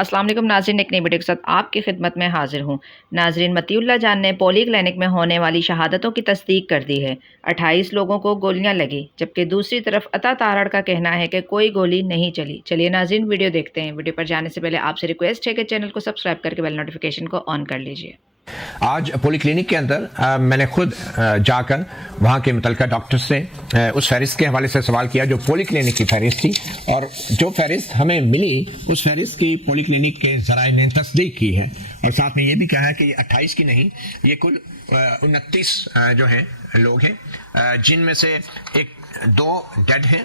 السلام علیکم ناظرین، ایک نئی ویڈیو کے ساتھ آپ کی خدمت میں حاضر ہوں۔ ناظرین، مطیع اللہ جان نے پولی کلینک میں ہونے والی شہادتوں کی تصدیق کر دی ہے۔ 28 لوگوں کو گولیاں لگی، جبکہ دوسری طرف عطا تارڑ کا کہنا ہے کہ کوئی گولی نہیں چلی۔ چلیے ناظرین، ویڈیو دیکھتے ہیں۔ ویڈیو پر جانے سے پہلے آپ سے ریکویسٹ ہے کہ چینل کو سبسکرائب کر کے بیل نوٹیفیکیشن کو آن کر لیجیے۔ آج پولی کلینک کے اندر میں نے خود جا کر وہاں کے متعلقہ ڈاکٹر سے اس فہرست کے حوالے سے سوال کیا جو پولی کلینک کی فہرست تھی، اور جو فہرست ہمیں ملی اس فہرست کی پولی کلینک کے ذرائع نے تصدیق کی ہے، اور ساتھ میں یہ بھی کہا ہے کہ یہ 28 کی نہیں، یہ کل 29 جو ہیں لوگ ہیں، جن میں سے 2 ڈیڈ ہیں،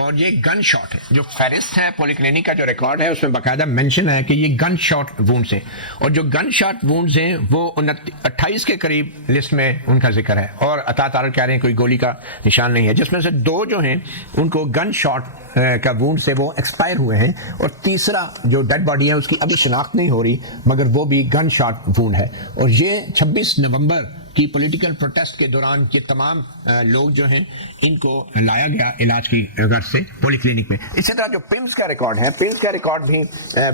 اور یہ گن شاٹ ہے۔ جو فہرست ہے پولی کلینک کا جو ریکارڈ ہے اس میں باقاعدہ مینشن ہے کہ یہ گن شاٹ وونڈز ہیں، اور جو گن شاٹ وونڈز ہیں وہ 28 کے قریب لسٹ میں ان کا ذکر ہے، اور عطا تارڑ کہہ رہے ہیں کوئی گولی کا نشان نہیں ہے، جس میں سے 2 جو ہیں ان کو گن شاٹ کا وونڈ سے وہ ایکسپائر ہوئے ہیں، اور تیسرا جو ڈیڈ باڈی ہے اس کی ابھی شناخت نہیں ہو رہی مگر وہ بھی گن شاٹ وونڈ ہے۔ اور یہ 26 نومبر کی پولیٹیکل پروٹیسٹ کے دوران یہ تمام لوگ جو ہیں ان کو لایا گیا علاج کی غرض سے پولی کلینک میں۔ اسی طرح جو پمز کا ریکارڈ ہے، پمز کا ریکارڈ بھی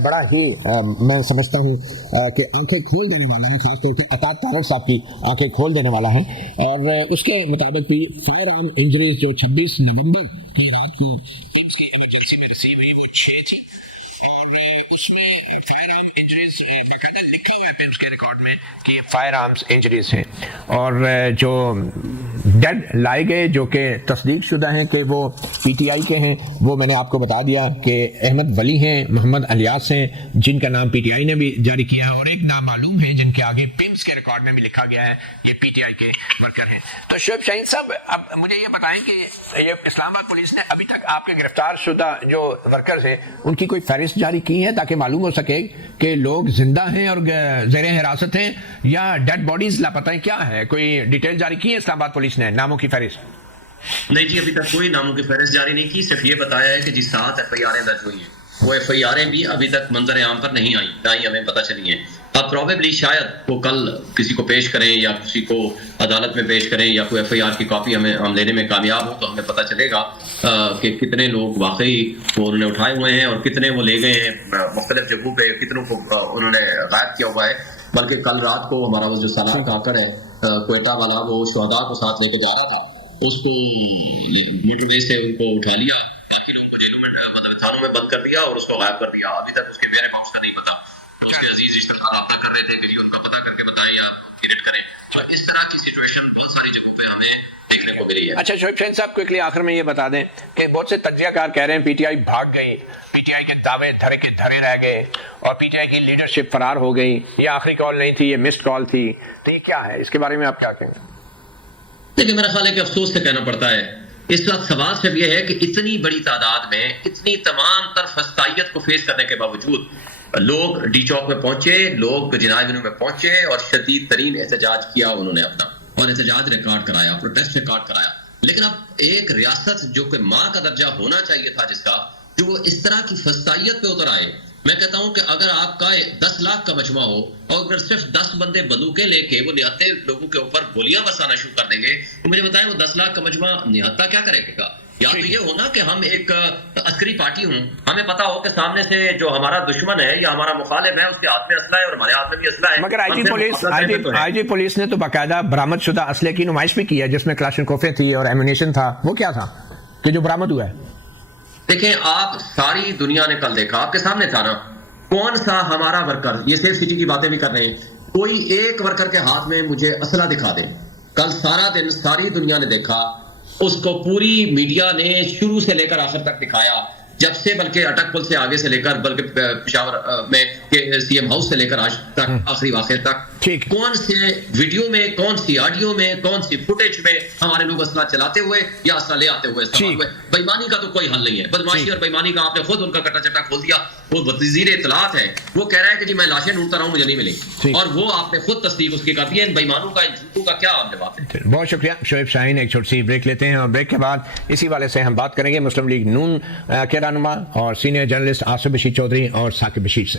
بڑا ہی میں سمجھتا ہوں کہ آنکھیں کھول دینے والا ہے، خاص طور پہ عطا تارڑ صاحب کی آنکھیں کھول دینے والا ہے۔ اور اس کے مطابق بھی فائر آرم انجریز جو 26 نومبر کی رات کو پمز کی ایمرجنسی میں ریسیو ہوئی وہ 6 تھی، اور اس میں فائر آرم انجریز باقاعدہ لکھا ہوا ہے پمز کے ریکارڈ میں کہ یہ فائر آرمز انجریز ہیں۔ اور جو ڈیڈ لائے گئے جو کہ تصدیق شدہ ہیں کہ وہ پی ٹی آئی کے ہیں، وہ میں نے آپ کو بتا دیا کہ احمد ولی ہیں، محمد الیاس ہیں جن کا نام پی ٹی آئی نے بھی جاری کیا ہے، اور ایک نام معلوم ہے جن کے آگے پمز کے ریکارڈ میں بھی لکھا گیا ہے یہ پی ٹی آئی کے ورکر ہیں۔ تو شعیب شاہین صاحب، اب مجھے یہ بتائیں کہ یہ اسلام آباد پولیس نے ابھی تک آپ کے گرفتار شدہ جو ورکرز ہیں ان کی کوئی فہرست جاری کی ہے تاکہ معلوم ہو سکے کہ لوگ زندہ ہیں اور زیر حراست ہیں یا ڈیڈ باڈیز لاپتہ ہیں؟ کیا ہے، کوئی ڈیٹیل جاری کی ہے اسلام آباد پولیس نے ناموں کی فہرست؟ نہیں جی، ابھی تک کوئی ناموں کی فہرست جاری نہیں کی، صرف یہ بتایا ہے کہ جی 7 ایف آئی آریں درج ہوئی ہیں، وہ ایف آئی آریں بھی ابھی تک منظر عام پر نہیں آئیں، نہ ہی ہمیں پتہ چلی ہیں۔ اب پروبیبلی شاید وہ کل کسی کو پیش کریں یا کسی کو عدالت میں پیش کریں یا کوئی ایف آئی آر کی کاپی ہم لینے میں کامیاب ہو تو ہمیں پتہ چلے گا کہ کتنے لوگ واقعی وہ انہوں نے اٹھائے ہوئے ہیں اور کتنے وہ لے گئے ہیں مختلف جگہوں پہ، کتنوں کو انہوں نے غائب کیا ہوا ہے۔ بلکہ کل رات کو ہمارا وہ جو سالار کاکڑ ہے کوئٹہ والا، وہ شہداء کو ساتھ لے کے جا رہا تھا، اس کو موٹر وے سے ان کو اٹھا لیا، باقی لوگوں کو جیلوں میں تھانوں میں بند کر دیا اور اس کو غائب کر دیا۔ ابھی تک اس کے ویئر اکاؤنٹس کا نہیں پتا، اس کے عزیز رشتہ دار رابطہ کر رہے تھے کہ ان کو پتہ کر کے بتائیں یا کریٹ کریں۔ تو اس طرح کی سچویشن بہت ساری جگہوں پہ ہمیں دیکھنے کو ملی ہے۔ اچھا شعیب شاہین صاحب، کوئکلی آخر میں یہ بتا دیں کہ بہت سے تجزیہ کار کہہ رہے ہیں پی ٹی آئی بھاگ گئی، پی ٹی آئی کے دعوے دھرے کے دھرے رہ گئے اور پی ٹی آئی کی لیڈرشپ فرار ہو گئی، یہ آخری کال نہیں تھی، یہ مسڈ کال تھی، تو یہ کیا ہے؟ اس کے بارے میں آپ کیا کہیں گے؟ لیکن میرا خیال ہے کہ افسوس سے کہنا پڑتا ہے، اس وقت سوال صرف یہ ہے کہ اتنی بڑی تعداد میں اتنی تمام تر فسطائیت کو فیس کرنے کے باوجود لوگ ڈی چوک میں پہنچے، لوگ جناح ایونیو میں پہنچے اور شدید ترین احتجاج کیا انہوں نے اپنا، اور احتجاج ریکارڈ کرایا، پروٹیسٹ ریکارڈ کرایا۔ لیکن اب ایک ریاست جو کہ ماں کا درجہ ہونا چاہیے تھا جس کا، جو وہ اس طرح کی فسطائیت پہ اتر آئے، میں کہتا ہوں کہ اگر آپ کا 10 لاکھ کا مجمع ہو اور اگر صرف 10 بندے بندوقیں لے کے وہ نہتے لوگوں کے اوپر گولیاں برسانا شروع کر دیں گے تو مجھے بتائیں وہ 10 لاکھ کا مجمع نہتا کیا کرے گا؟ یا تو یہ ہونا کہ ہم ایک عسکری پارٹی ہوں، ہمیں پتا ہو کہ سامنے سے جو ہمارا دشمن ہے یا ہمارا مخالف ہے اس کے ہاتھ میں اسلحہ ہے اور ہمارے ہاتھ میں بھی اسلحہ ہے، مگر آئی جی پولیس نے تو باقاعدہ برآمد شدہ اسلحے کی نمائش بھی کی ہے جس میں کلاشنکوفیں تھی اور ایمونیشن تھا، وہ کیا تھا کہ جو برآمد ہوا ہے؟ دیکھیں، آپ ساری دنیا نے کل دیکھا، آپ کے سامنے تھا نا، کون سا ہمارا ورکر، یہ سیف سٹی کی باتیں بھی کر رہے ہیں، کوئی ایک ورکر کے ہاتھ میں مجھے اسلحہ دکھا دے۔ کل سارا دن ساری دنیا نے دیکھا، اس کو پوری میڈیا نے شروع سے لے کر آخر تک دکھایا، جب سے بلکہ اٹک پل سے آگے سے لے کر بلکہ پشاور میں سی ایم ہاؤس سے لے کر آج تک آخری واقعے تک، کون سے ویڈیو میں، کون سی آڈیو میں، کون سی فوٹیج میں ہمارے لوگ اسلحہ چلاتے ہوئے یا اسلحہ لے آتے ہوئے استعمال ہوئے۔ بےایمانی کا تو کوئی حل نہیں ہے، بدماشی اور بےایمانی کا آپ نے خود ان کا کٹا چٹا کھول دیا۔ وہ وزیر اطلاعات ہے، وہ کہہ رہا ہے کہ جی میں لاشیں ڈھونڈتا رہا ہوں، مجھے نہیں ملی، اور وہ آپ نے خود تصدیق اس کی کر دی ہے۔ ان بےایمانوں کا، ان جھوٹوں کا کیا جواب ہے؟ بہت شکریہ شعیب شاہین، ایک چھوٹی سی بریک لیتے ہیں اور بریک کے بعد اسی والے سے ہم بات کریں گے مسلم لیگ نون کے رہنما اور سینئر جرنلسٹ آصف بشیر چودھری اور ثاقب بشیر سے۔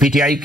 PTI